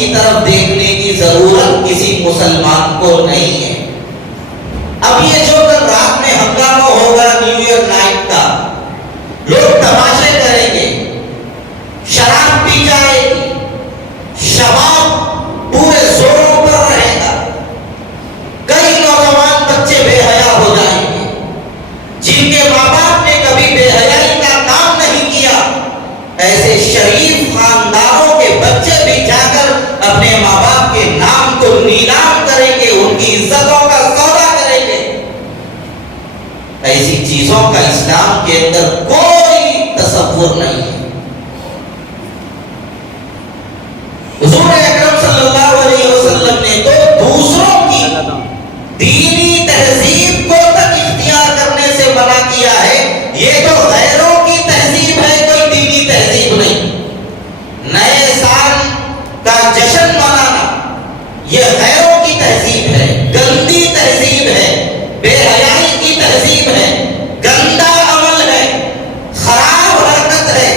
کی طرف دیکھنے کی ضرورت کسی مسلمان کو نہیں ہے۔ اب یہ جو کل رات میں ہنگامہ ہوگا نیو ایئر نائٹ کا، لوگ تماشے کریں گے، شراب پی جائے گی، شباب پورے زوروں پر رہے گا، کئی نوجوان بچے بے حیا ہو جائیں گے، جن کے ماں باپ نے کبھی بے حیائی کا کام نہیں کیا، ایسے شریف خاندانوں کے بچے بھی جا کر اپنے ماں باپ کے نام کو نیلام کریں گے، ان کی عزتوں کا سودا کریں گے۔ ایسی چیزوں کا اسلام کے اندر کوئی تصور نہیں ہے۔ حضور اکرم صلی اللہ علیہ وسلم نے تو دوسروں کی دینی تہذیب کو تک اختیار کرنے سے منع کیا ہے، یہ تو غیروں کی تہذیب ہے، کوئی دینی تہذیب نہیں۔ نئے سال کا جشن منانا یہ غیروں کی تہذیب ہے، گندی تہذیب ہے، بے حیائی کی تہذیب ہے، گندا عمل ہے، خراب حرکت ہے۔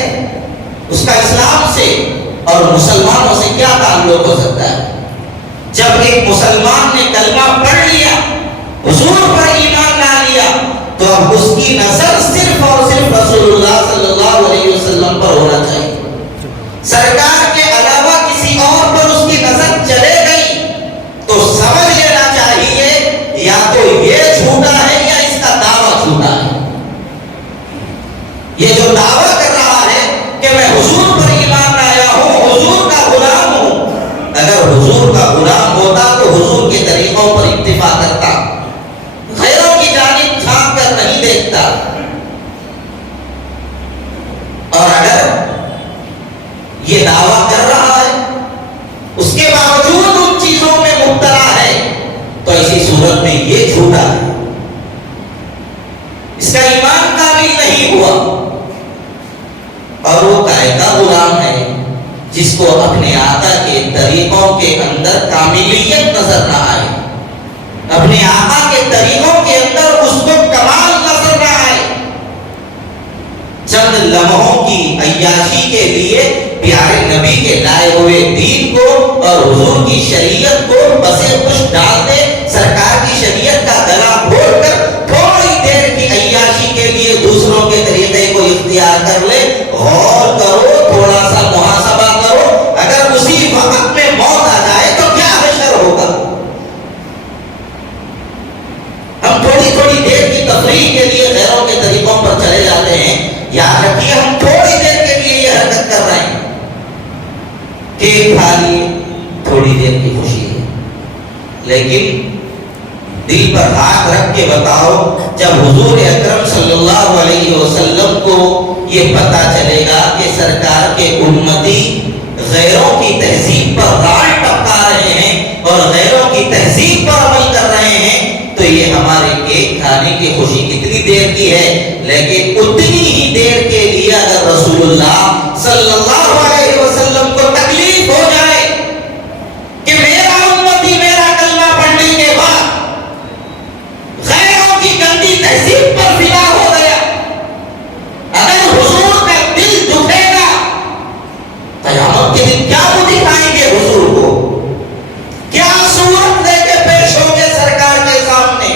اس کا اسلام سے اور مسلمانوں سے کیا تعلق ہو سکتا ہے؟ جب ایک مسلمان نے کلمہ پڑھ لیا، حضور پر ایمان لا لیا، تو اب اس کی نظر صرف اور صرف رسول اللہ صلی اللہ علیہ وسلم پر ہونا چاہیے۔ سرکار کے علاوہ کسی اور پر اس کی نظر چلے گئی تو سمجھ لینا چاہیے یا تو یہ جھوٹا ہے یا اس کا دعویٰ جھوٹا ہے۔ یہ جو دعویٰ کر رہا ہے کہ میں حضور پر ایمان لایا ہوں، حضور کا غلام ہوں، اگر حضور کا غلام ہوتا تو حضور کے طریقوں پر اکتفا کرتا، غیروں کی جانب جھانک کر نہیں دیکھتا۔ اور اگر یہ دعویٰ کر رہا ہے اس کے باوجود ان چیزوں میں مبتلا ہے تو ایسی صورت میں یہ جھوٹا ہے، اس کا ایمان کامل نہیں ہوا، اور وہ قاعدہ غلام ہے جس کو اپنے آقا کے طریقوں کے اندر کاملیت نظر نہ آئے، اپنے آقا کے طریقوں کے اندر اس کو کمال نظر نہ آئے۔ چند لمحوں کی عیاشی کے لیے پیارے نبی کے لائے ہوئے دین کو اور حضور کی شریعت کو بسے خوش ڈال دے، سرکار کی شریعت کا گلا گھونٹ کر تھوڑی دیر کی عیاشی کے لیے دوسروں کے طریقے کو اختیار کر لے۔ غور کرو، تھوڑا سا محاسبہ کرو، اگر اسی وقت میں موت آ جائے تو کیا حشر ہوگا؟ ہم تھوڑی تھوڑی دیر کی تفریح کے لیے غیروں کے طریقوں پر چلے جاتے ہیں، یاد رکھیے ہم تھوڑی دیر کے لیے یہ حرکت کر رہے ہیں، کیک کھا لیے، تھوڑی دیر کی خوشی ہے، لیکن دل پر ہاتھ رکھ کے بتاؤ، جب حضور اکرم صلی اللہ علیہ وسلم کو یہ پتا چلے گا کہ سرکار کے امتی غیروں کی تہذیب پر رائے ٹپکا رہے ہیں اور غیروں کی تہذیب پر عمل کر رہے ہیں، تو یہ ہمارے کیک کھانے کی خوشی کتنی دیر کی ہے، لیکن اتنی ہی دیر کے لیے اگر رسول اللہ صلی اللہ علیہ وسلم کو تکلیف ہو جائے کہ میرا امتی میرا کلمہ پڑھنے کے بعد غیروں کی گندی تہذیب پر فدا ہو گیا، اگر حضور کا دل دکھے گا، قیامت کے دن کیا وہ دکھائیں گے حضور کو، کیا صورت لے کے پیش ہوں گے سرکار کے سامنے؟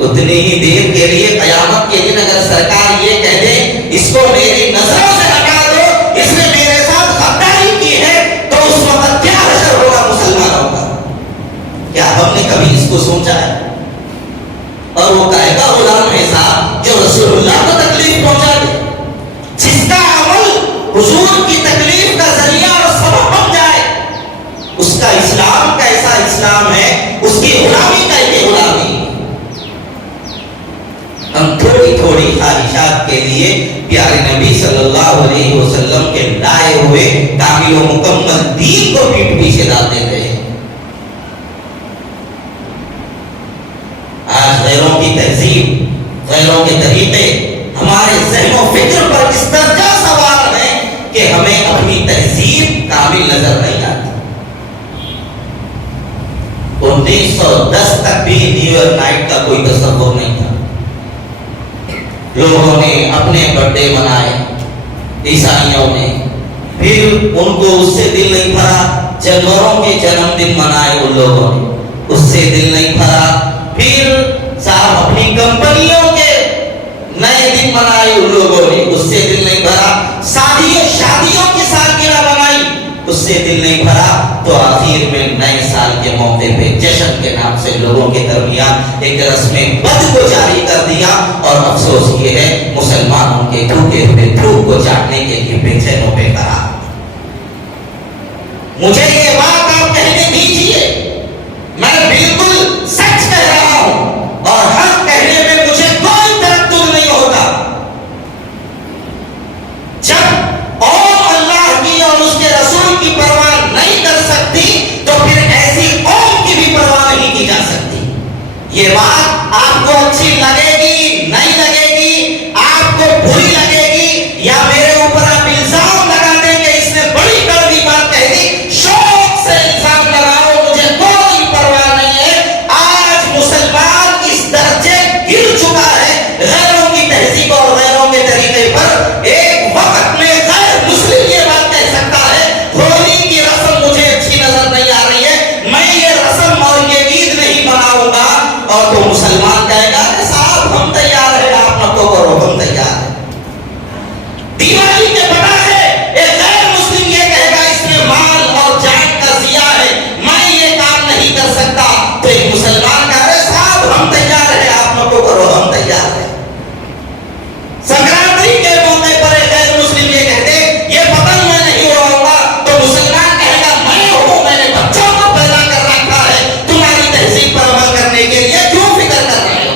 اتنی ہی دیر کے لیے قیامت کے دن اگر سرکار یہ کہہ دے اس کو میری نظروں سے ہٹا دو، اس نے میرے ساتھ غداری کی ہے، تو اس وقت کیا حشر ہوگا مسلمانوں کا؟ کیا ہم نے کبھی اس کو سوچا ہے؟ اور وہ قاعدہ غلام ہے صاحب جو رسول اللہ کو تکلیف پہنچا دے، جس کا عمل حضور کی تکلیف کا ذریعہ اور سبب بن جائے، اس کا اسلام کیسا اسلام ہے، اس کی غلامی کیسی غلامی۔ ہم تھوڑی تھوڑی خواہشات کے لیے پیارے نبی صلی اللہ علیہ وسلم کے لائے ہوئے کامل و مکمل دین کو پیٹ پیچھے ڈال دیتے ہیں۔ آج غیروں کی تہذیب، غیروں کے طریقے ہمارے ذہن و فکر پر اس درجہ سوار ہے کہ ہمیں اپنی تہذیب کامل نظر نہیں آتی۔ 1910 تک بھی نیو ایئر نائٹ کا کوئی تصور نہیں تھا، لوگوں نے اپنے برتھ ڈے منائے، عیسائیوں نے پھر ان کو اس سے دل نہیں بھرا، جانوروں کے جنم دن منائے ان لوگوں نے، اس سے دل نہیں بھرا۔ پھر صاحب اپنی کمپنیوں کے نئے دن منائے ان لوگوں نے، اس سے دل نہیں بھرا۔ شادیوں کی سالگرہ منائی، اس سے دل نہیں بھرا۔ تو آخر میں نئے سال کے موقع پہ جشن کے نام سے لوگوں کے درمیان ایک رسم بد کو جاری کر دیا، اور افسوس یہ ہے مسلمانوں کے تھوکے ہوئے تھوک کو چاٹنے کے لیے بے چینوں پہ کرا۔ مجھے یہ بات آپ کہنے دیجیے، میں بالکل سچ کہہ رہا ہوں اور حق کہنے میں مجھے کوئی تردد نہیں ہوتا۔ جب قوم اللہ کی اور اس کے رسول کی پرواہ نہیں کر سکتی تو پھر ایسی قوم کی بھی پرواہ نہیں کی جا سکتی۔ یہ بات آپ کو اچھی لگے گی نہیں لگے گی، آپ کو بری لگے گی، یا میرے اوپر آپ الزام لگا دیں کہ اس نے بڑی کڑوی بات کہہ دی، شوق سے الزام لگاؤ، مجھے کوئی پرواہ نہیں ہے۔ آج مسلمان اس درجے گر چکا ہے غیروں کی تہذیب اور غیروں کے طریقے پر، ایک وقت میں غیر مسلم یہ بات کہہ سکتا ہے ہولی کی رسم مجھے اچھی نظر نہیں آ رہی ہے، میں یہ رسم اور یہ عید نہیں مناؤں گا، اور تو مسلمان کہے گا کہ صاحب ہم تیار ہیں، آپ نہ تو کرو، ہم تیار ہیں۔ دیوالی کے بنا ہے، ایک غیر مسلم یہ کہے گا اس میں مال اور جان کا ضیاع ہے، میں یہ کام نہیں کر سکتا، تو ایک مسلمان کہہ رہے صاحب ہم تیار ہیں، آپ نہ تو کرو، ہم تیار ہیں۔ سنکرانتی کے موقع پر ایک غیر مسلم یہ کہتے یہ پتنگ میں نہیں اڑاؤں گا، تو مسلمان کہے گا میں ہوں، میں نے بچوں کو پیدا کر رکھا ہے تمہاری تہذیب پر عمل کرنے کے لیے، کیوں فکر کر رہے ہو؟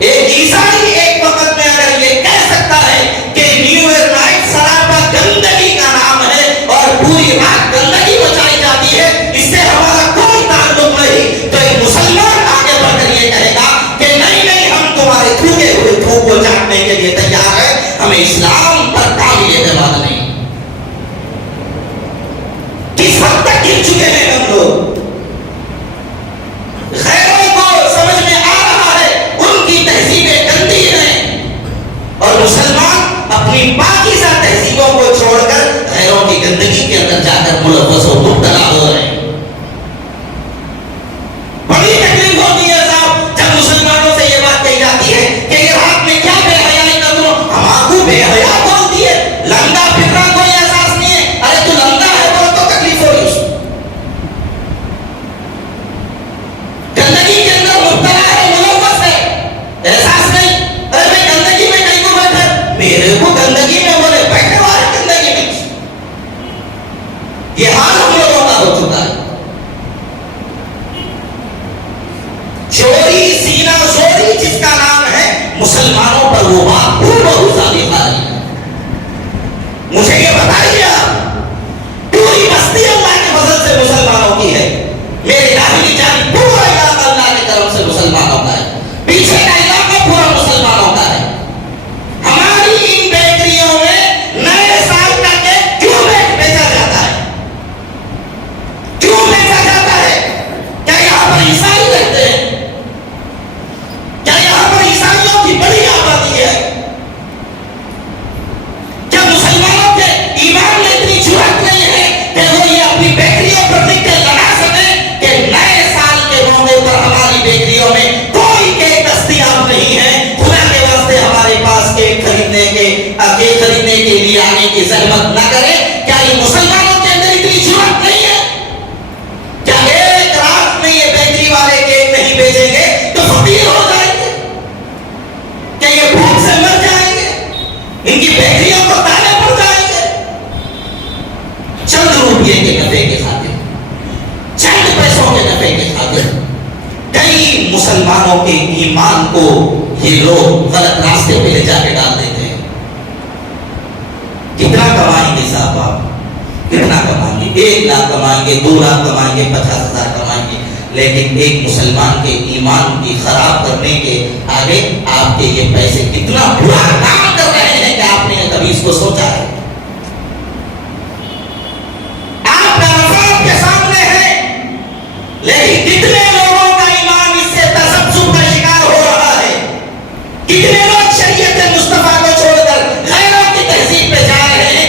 ایک عیسائی ایک وقت میں اگر یہ کہہ سکتا ہے کہ نیو ایئر نائٹ سراپا گندگی کا نام ہے اور پوری رات گندگی مچائی جاتی ہے، اس سے ہمارا کوئی تعلق نہیں، تو ایک مسلمان آگے بڑھ کر یہ کہے گا کہ نہیں نہیں ہم تمہارے تھوکے ہوئے تھوک کو چاٹنے کے لیے تیار ہے، ہمیں اسلام پر قابل اعتماد نہیں۔ کس حد تک گر چکے ہیں ہم لوگ؟ غیروں کو سمجھ میں آ رہا ہے ان کی تہذیبیں گندی ہیں، اور مسلمان اپنی پاکیزہ تہذیبوں کو چھوڑ کر غیروں کی گندگی کے اندر جا کر ملوث و مبتلا ہو رہے ہیں۔ بڑی تکلیف ہوتی ہے صاحب جب مسلمانوں سے یہ بات کہی جاتی ہے کہ یہ رات میں کیا بے حیائی کر دو، ہم آگو بے حیا بولتی ہے، لنگا پھرنا کوئی احساس نہیں ہے، ارے تو لنگا ہے تو تکلیف ہو رہی، گندگی کے اندر مبتلا ہے، ملوث ہے، احساس نہیں، ارے بھائی گندگی میں کہیں کو بیٹھے، میرے کو گندگی میں بولے بیٹھے والے گندگی میں، یہ حال ہم لوگوں کا ہو چکا ہے۔ چوری سینہ چوری جس کا نام ہے، مسلمانوں پر وہ بات بہت زیادہ بھاری ہے۔ مجھے یہ بتائیے آپ، پوری بستی اللہ کے فضل سے مسلمانوں کی ہے، میرے داخلی جانب پورا علاقہ اللہ کی طرف سے مسلمانوں کا ہے، پیچھے کا علاقہ پورا مسلمانوں کا ہے۔ ہماری ان بیکریوں میں نئے سال کا کیک کیوں بیچا جاتا ہے؟ کیوں بیچا جاتا ہے؟ کیا یہاں پر عیسائی رہتے ہیں؟ کیا یہاں پر عیسائیوں کی بڑی آبادی ہے؟ کیا مسلمانوں کے ایمان میں اتنی جرأت نہیں ہے کہ وہ یہ اپنی بیکریوں پر لکھ کے لگا سکیں کہ نئے سال کے موقع پر ہماری بیکریوں میں کوئی کیک دستیاب نہیں ہے، خدا کے واسطے ہمارے پاس کیک خریدنے کے لیے آنے کی زحمت نہ کرے؟ کیا یہ مسلمانوں کے اندر اتنی جرأت نہیں ہے؟ کیا ایک رات میں یہ بیکری والے کیک نہیں بیچیں گے تو فقیر ہو جائیں گے؟ کیا یہ بھوک سے مر جائیں گے؟ ان کی بیکریوں کو تالے پڑ جائیں گے؟ چند روپیے کے نفع کے خاطر، چند پیسوں کے نفع کے خاطر کئی مسلمانوں کے ایمان کو یہ لوگ غلط راستے پہ لے جا کے ڈال دیتے ہیں۔ کتنا کمائیں گے صاحب آپ؟ کتنا کمائیں گے؟ 1 لاکھ کمائیں گے، 2 لاکھ کمائیں گے، 50,000 کمائیں گے، لیکن ایک مسلمان کے ایمان کی خراب کرنے کے آگے آپ کے یہ پیسے کتنا برا کام کر رہے ہیں کہ آپ نے کبھی اس کو سوچا ہے؟ آپ کا نفاذ کے سامنے ہے، لیکن کتنے لوگوں کا ایمان اس سے تذبذب کا شکار ہو رہا ہے؟ کتنے لوگ شریعت مصطفیٰ کو چھوڑ کر غیروں کی تہذیب پہ جا رہے ہیں؟